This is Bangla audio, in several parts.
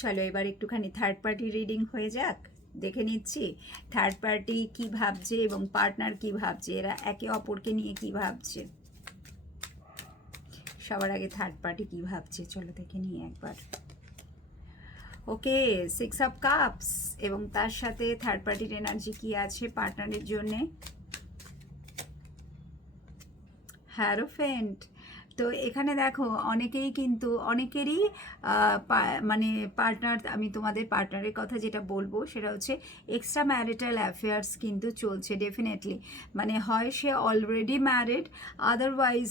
চলো এবার একটুখানি থার্ড পার্টি রিডিং হয়ে যাক। দেখে নিচ্ছি থার্ড পার্টি কি ভাবছে এবং পার্টনার কি ভাবছে, এরা একে অপরকে নিয়ে কি ভাবছে। সবার আগে থার্ড পার্টি কি ভাবছে চলো দেখে নিই একবার। ওকে, 6 অফ কাপস এবং তার সাথে থার্ড পার্টির এনার্জি কি আছে পার্টনারের জন্যে। হ্যারোফেন্ট। তো এখানে দেখো অনেকেই কিন্তু অনেকেরই মানে পার্টনার, আমি তোমাদের পার্টনারের কথা যেটা বলবো সেটা হচ্ছে এক্সট্রা ম্যারিটাল অ্যাফেয়ার্স কিন্তু চলছে ডেফিনেটলি। মানে হয় সে অলরেডি ম্যারিড, আদারওয়াইজ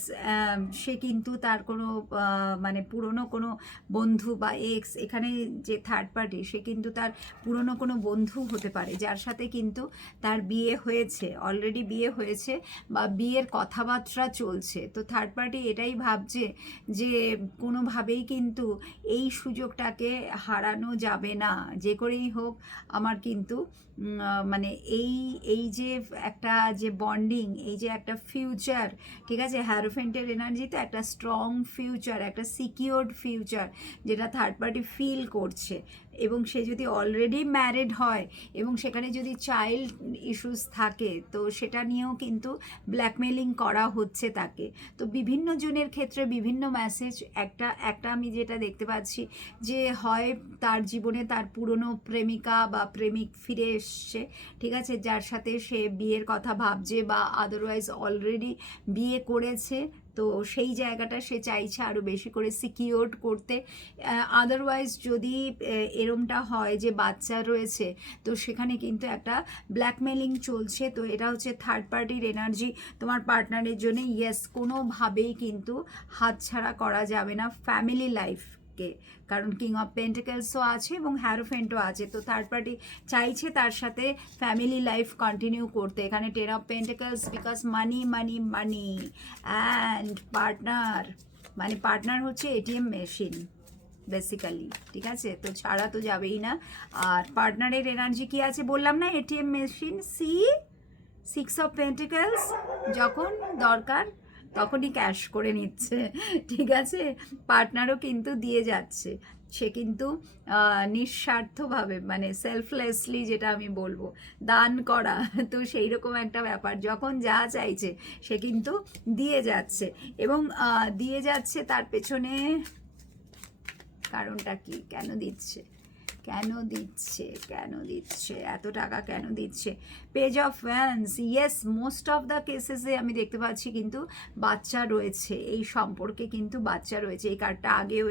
সে কিন্তু তার কোনো মানে পুরনো কোনো বন্ধু বা এক্স, এখানে যে থার্ড পার্টি সে কিন্তু তার পুরনো কোনো বন্ধু হতে পারে যার সাথে কিন্তু তার বিয়ে হয়েছে, অলরেডি বিয়ে হয়েছে বা বিয়ের কথাবার্তা চলছে। তো থার্ড পার্টি এটাই ভাবছে যে কোনোভাবেই কিন্তু এই সুযোগটাকে হারানো যাবে না, যে করেই হোক আমার কিন্তু মানে এই এই যে একটা যে বন্ডিং, এই যে একটা ফিউচার, ঠিক আছে, হ্যারোফেন্টের এনার্জিতে একটা স্ট্রং ফিউচার, একটা সিকিউরড ফিউচার যেটা থার্ড পার্টি ফিল করছে। এবং সে যদি অলরেডি ম্যারিড হয় এবং সেখানে যদি চাইল্ড ইস্যুস থাকে তো সেটা নিয়েও কিন্তু ব্ল্যাকমেলিং করা হচ্ছে তাকে। তো বিভিন্ন জনের ক্ষেত্রে বিভিন্ন মেসেজ। একটা একটা আমি যেটা দেখতে পাচ্ছি যে হয় তার জীবনে তার পুরনো প্রেমিকা বা প্রেমিক ফিরে এসছে, ঠিক আছে, যার সাথে সে বিয়ের কথা ভাবছে বা আদারওয়াইজ অলরেডি বিয়ে করেছে। তো সেই জায়গাটা সে চাইছে আরও বেশি করে সিকিওর করতে। আদারওয়াইজ যদি এরমটা হয় যে বাচ্চা রয়েছে তো সেখানে কিন্তু একটা ব্ল্যাকমেলিং চলছে। তো এটা হচ্ছে থার্ড পার্টির এনার্জি তোমার পার্টনারের জন্য। ইয়েস, কোনোভাবেই কিন্তু হাতছাড়া করা যাবে না ফ্যামিলি লাইফকে, কারণ কিং অফ পেন্টিকেলসও আছে এবং হ্যারোফেন্টও আছে। তো থার্ড পার্টি চাইছে তার সাথে ফ্যামিলি লাইফ কন্টিনিউ করতে। এখানে 10 of pentacles, because money money money and partner, মানে পার্টনার হচ্ছে এটিএম মেশিন বেসিক্যালি, ঠিক আছে, তো ছাড়া তো যাবেই না। আর পার্টনারের এনার্জি কি আছে বললাম না, এটিএম মেশিন। 6 অফ পেন্টিকেলস, যখন দরকার তখনই ক্যাশ করে নিচ্ছে, ঠিক আছে। পার্টনারও কিন্তু দিয়ে যাচ্ছে, সে কিন্তু নিঃস্বার্থভাবে, মানে সেলফলেসলি যেটা আমি বলবো, দান করা। তো সেই রকম একটা ব্যাপার, যখন যা চাইছে সে কিন্তু দিয়ে যাচ্ছে। এবং দিয়ে যাচ্ছে তার পেছনে কারণটা কি, কেন দিচ্ছে, কেন দিচ্ছে, কেন দিচ্ছে এত টাকা, কেন দিচ্ছে। Page of once. Yes, most of the কেসেসে আমি দেখতে পাচ্ছি কিন্তু বাচ্চা রয়েছে, এই সম্পর্কে কিন্তু বাচ্চা রয়েছে। এই কার্ডটা আগেও